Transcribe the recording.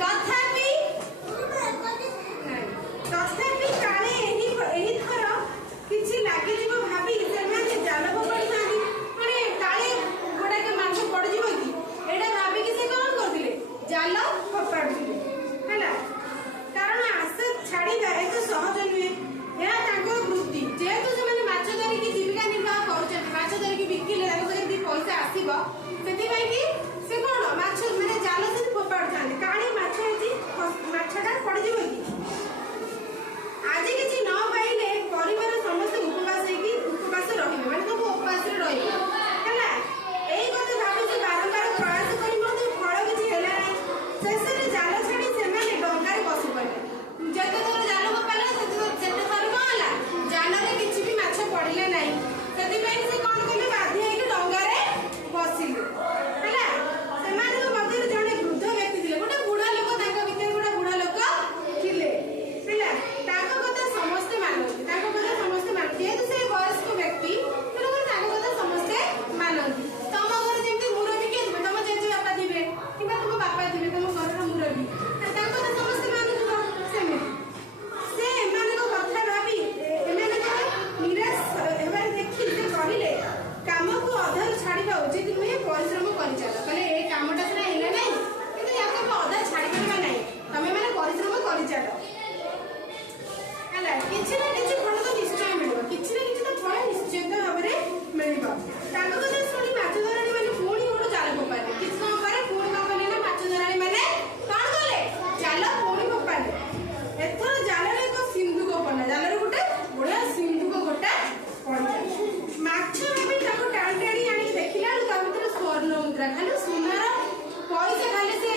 तथापि तथापि काले एही थर किछि लागि जीव भाबी सेमाने जाल पकड़थांती माने काले गोडा के माछ पड़ जीव कि एडा भाबी कि से कोन करथिले जाल पकड़थिले हैला कारण आस छाड़ीबा एतो सहज नुहे या ताको वृत्ति जेतु से माने माछ धरि कि जीविका निर्वाह करूछन माछ धरि कि बिकिले ताको जदी पैसा आसीबो सेति भाई कि से कोन माछ माने जाल से पकड़थांती काले माछ एजी माछटा पड़ जीव कि आज किसी न पाइले परिवार समस्त उपवास रही मैंने तो उपवास रही है यही कथा भावी बारंबार प्रयास कर फल किसी है शेष में जाल छाड़ी से डंगार बसी पड़े जिते थर जाल पकाला जिते थर कौन है जाल में किसी भी माछ पड़े ना से कौन कले बाध्य डंगार बसिले है जड़े वृद्ध व्यक्ति थे गोटे बुढ़ा लोक भर गोटे बुढ़ा लोक थे कथा समस्ते मानती समस्ते मानती जेहेतु से वयस्क व्यक्ति कथा समस्ते मानती तुम घर जमी मुरबी किए थे तुम जेजे बापा थे कि तुम बापा थे तुम घर मुरबी कथा समस्ते मानुव से कथा भावी निराश होबार देखी से कहले काम को अधार छाड़ा उचित नुहे परिश्रम कर चल कहले ये कमटा सीना है ना कि अधा छाड़ पार्बा ना तुम मैंने परिश्रम कर चल किसी ना किसी फल तो निश्चय मिल किसी ना किसी तो फल निश्चित भाव में मिल कथा शुणी माछ धराणी मैंने पुणी गोटे जाल पकाले किसी समय पर पुणी कौन कले ना माछ धराणी मैंने कौन कले जाल पुणी पकाले एथर जाल एक सिंधुक पड़ा जाल गोटे बढ़िया सिंधुक गोटा पड़ा माछ भाभी टाणी टाणी आनी देखला स्वर्ण मुद्रा खाली सुनार पैसा खाली से